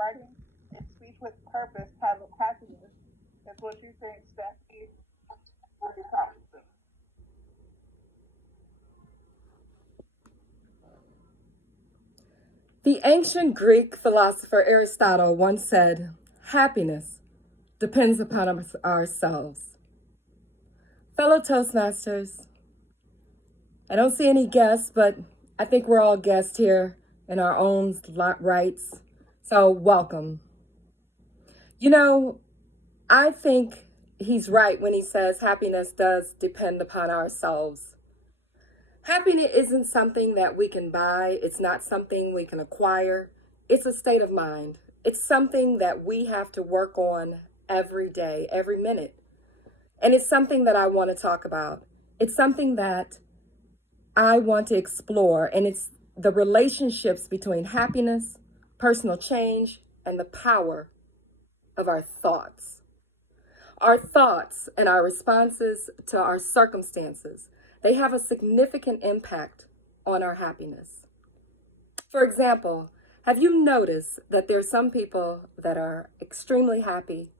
writing a speech with purpose titled Happiness is what you think Stephanie will be practicing. The ancient Greek philosopher Aristotle once said, happiness depends upon ourselves. Fellow Toastmasters, I don't see any guests, but I think we're all guests here in our own rights. So welcome. You know, I think he's right when he says happiness does depend upon ourselves. Happiness isn't something that we can buy. It's not something we can acquire. It's a state of mind. It's something that we have to work on every day, every minute. And it's something that I want to talk about. It's something that I want to explore. And it's the relationships between happiness, personal change, and the power of our thoughts. Our thoughts and our responses to our circumstances, they have a significant impact on our happiness. For example, have you noticed that there's some people that are extremely happy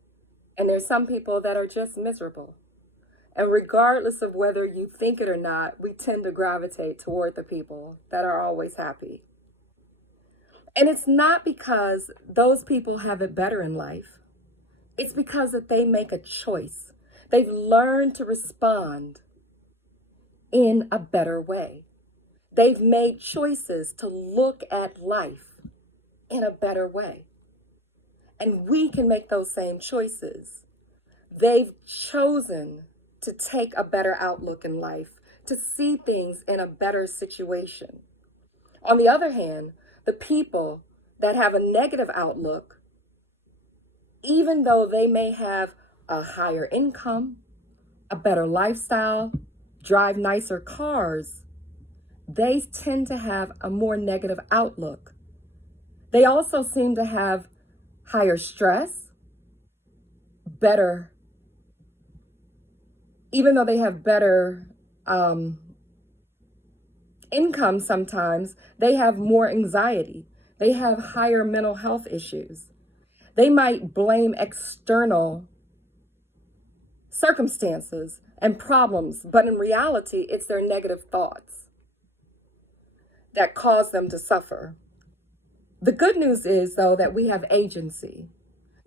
and there's some people that are just miserable? And regardless of whether you think it or not, we tend to gravitate toward the people that are always happy. And it's not because those people have it better in life. It's because that they make a choice. They've learned to respond in a better way. They've made choices to look at life in a better way. And we can make those same choices. They've chosen to take a better outlook in life, to see things in a better situation. On the other hand, the people that have a negative outlook, even though they may have a higher income, a better lifestyle, drive nicer cars, they tend to have a more negative outlook. They also seem to have higher stress, better, even though they have better income sometimes, they have more anxiety. They have higher mental health issues. They might blame external circumstances and problems, but in reality, it's their negative thoughts that cause them to suffer. The good news is, though, that we have agency,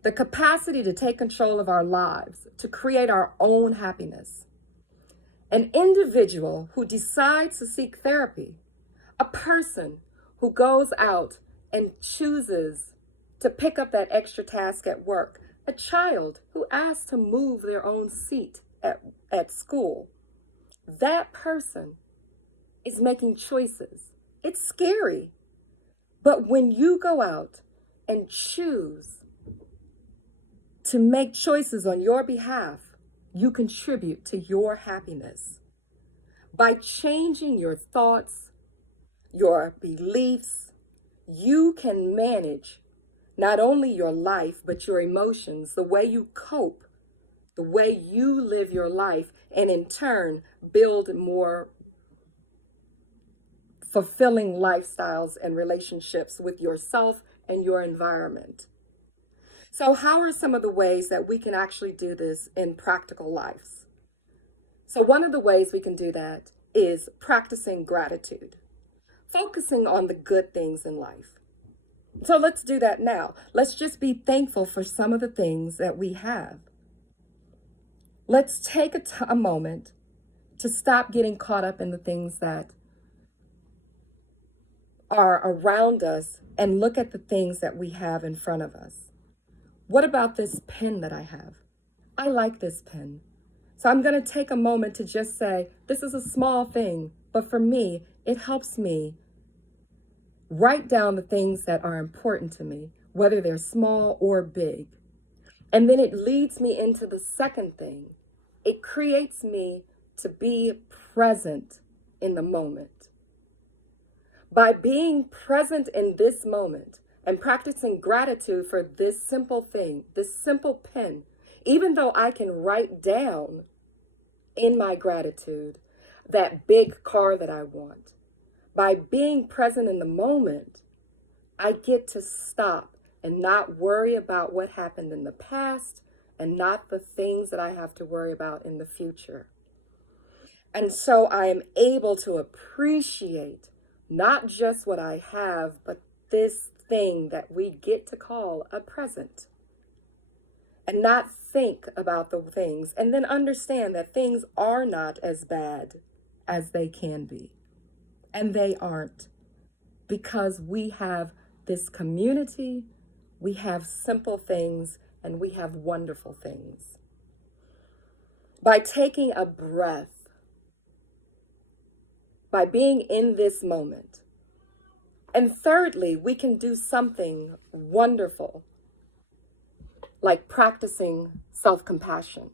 the capacity to take control of our lives, to create our own happiness. An individual who decides to seek therapy, a person who goes out and chooses to pick up that extra task at work, a child who asks to move their own seat at school, that person is making choices. It's scary. But when you go out and choose to make choices on your behalf, you contribute to your happiness. By changing your thoughts, your beliefs, you can manage not only your life, but your emotions, the way you cope, the way you live your life, and in turn, build more fulfilling lifestyles and relationships with yourself and your environment. So how are some of the ways that we can actually do this in practical lives? So one of the ways we can do that is practicing gratitude, focusing on the good things in life. So let's do that now. Let's just be thankful for some of the things that we have. Let's take a moment to stop getting caught up in the things that are around us and look at the things that we have in front of us. What about this pen that I have? I like this pen. So I'm going to take a moment to just say, this is a small thing, but for me, it helps me write down the things that are important to me, whether they're small or big. And then it leads me into the second thing. It creates me to be present in the moment. By being present in this moment and practicing gratitude for this simple thing, this simple pen, even though I can write down in my gratitude that big car that I want, by being present in the moment, I get to stop and not worry about what happened in the past and not the things that I have to worry about in the future. And so I am able to appreciate not just what I have, but this thing that we get to call a present. And not think about the things, and then understand that things are not as bad as they can be. And they aren't, because we have this community, we have simple things, and we have wonderful things. By taking a breath, by being in this moment. And thirdly, we can do something wonderful, like practicing self-compassion.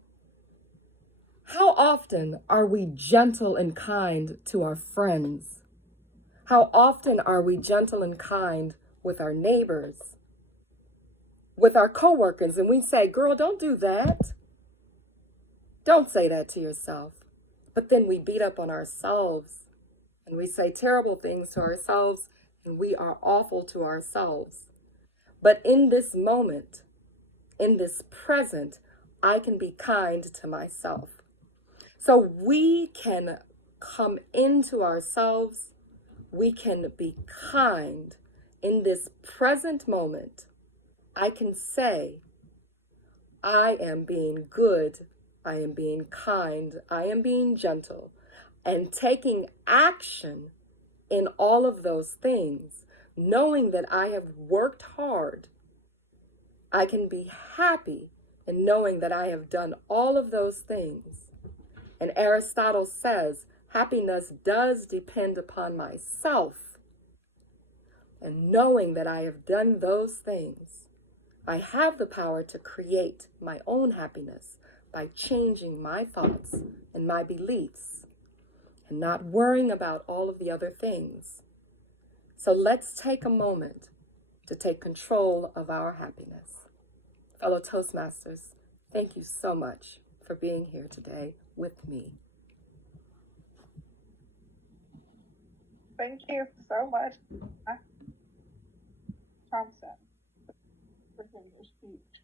How often are we gentle and kind to our friends? How often are we gentle and kind with our neighbors, with our coworkers, and we say, girl, don't do that. Don't say that to yourself. But then we beat up on ourselves and we say terrible things to ourselves, and we are awful to ourselves. But in this moment, in this present, I can be kind to myself. So we can come into ourselves. We can be kind in this present moment. I can say, I am being good. I am being kind. I am being gentle. And taking action in all of those things, knowing that I have worked hard. I can be happy in knowing that I have done all of those things. And Aristotle says, happiness does depend upon myself. And knowing that I have done those things, I have the power to create my own happiness by changing my thoughts and my beliefs and not worrying about all of the other things. So let's take a moment to take control of our happiness. Fellow Toastmasters, thank you so much for being here today with me. Thank you so much, Thompson, for your speech.